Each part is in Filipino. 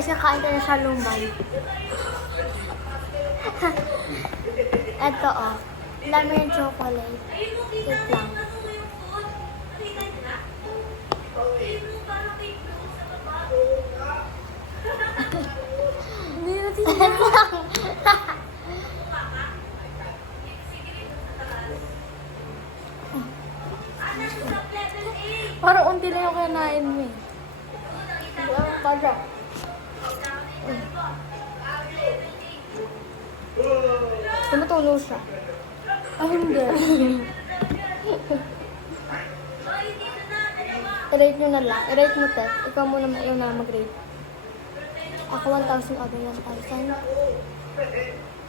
Kasi kain ka na sa lumay. Ito oh. Dami yung chocolate. Wait lang. Hindi natin parang unti lang yung kinain mo eh. Pagka. Tumutulo siya. Ah, hindi. I-rate nyo na lang. I-rate mo, Tess. Ikaw muna na mag-rate. Ako 1,000, ako 1,000.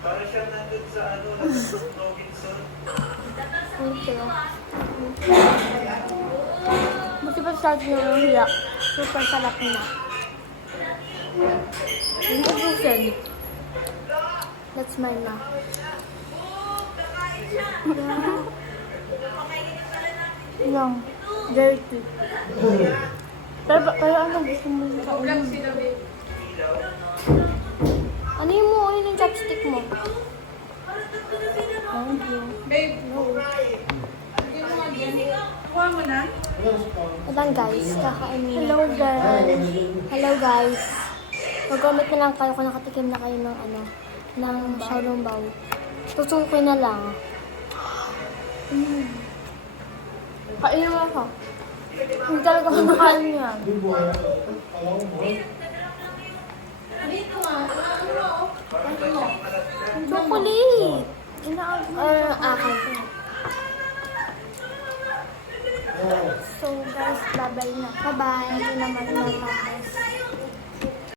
Para siya nandun sa Robinson. Thank you. Buti pa start nyo yung hiya. Super sarap na. Yung ubusin. That's mine na. Yung dirty. Pero ano gusto mo sa ulam? Ano yung mo? Ano yung chopstick mo? Thank you. Alam guys, kakain na. Hello guys. Hello guys. Mag-comment na lang kayo kung nakatikim na kayo ng ng xiaolongbao. Tutukoy na lang. Kain mo ako. Hindi talaga kumakain yan. Chocolate! Akin. So guys, bye-bye na. Bye-bye. Hindi naman na